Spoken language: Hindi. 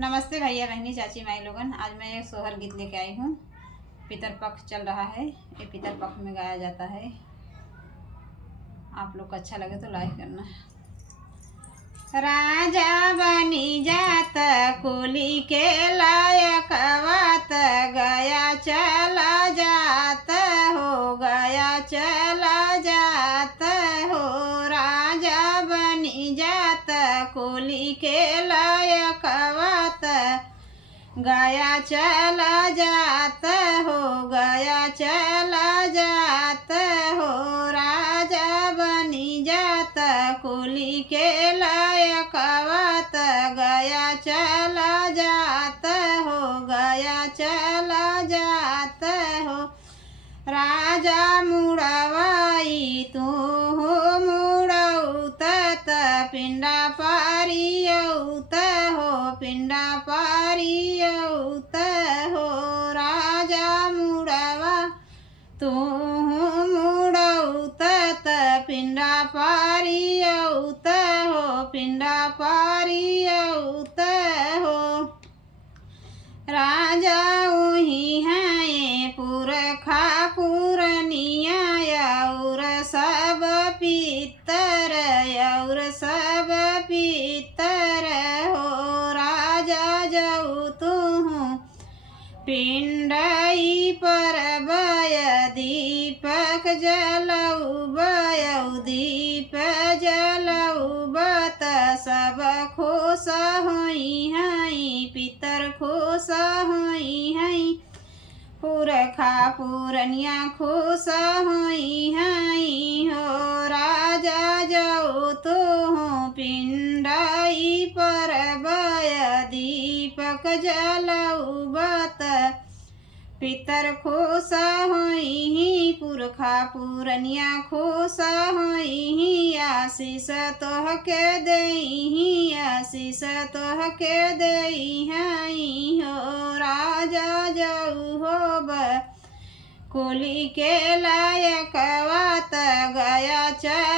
नमस्ते भैया बहनी चाची माई लोगन। आज मैं एक सोहर गीत लेके आई हूँ। पितरपक्ष चल रहा है, ये पितरपक्ष में गाया जाता है। आप लोग को अच्छा लगे तो लाइक करना। राजा बनी जात कुली के लायक बात, गया चला जात हो, गया चला जात हो। राजा बनी जात कुली के लायक बात, गया चला जात हो, गया चला जात हो। राजा बनी जात कुली के लायक बात, गया चला जात हो, गया चला जात हो। राजा मुड़वाई तू हो मुड़ौतत, पिंडा पारियौत हो, पिंडा पारियौत हो। राजा मुड़वा तू हो मुड़ौतत, पिंडा पारियौत हो, पिंडा पारियौत हो। राजा उही हैं पुरखा पुरनिया, और सब पितर, और सब पितर हो। राजा जऊ तू पिंडई पर बय, दीपक जलऊ बयऊ, दीप जलऊ बत, सब खुश होई हई, पितर खुश होई हई। पुरखा पुरनिया खुश होई हई हो। राजा जऊ तू पिंडई पर बय, दीपक जलऊ बत, पितर खुश होई, पुरखा पुरनिया खुश होई। आशीष तोह के देई, आशीष तोह के देई हई हो। राजा जऊ हो कुली के लायक बात, गया चला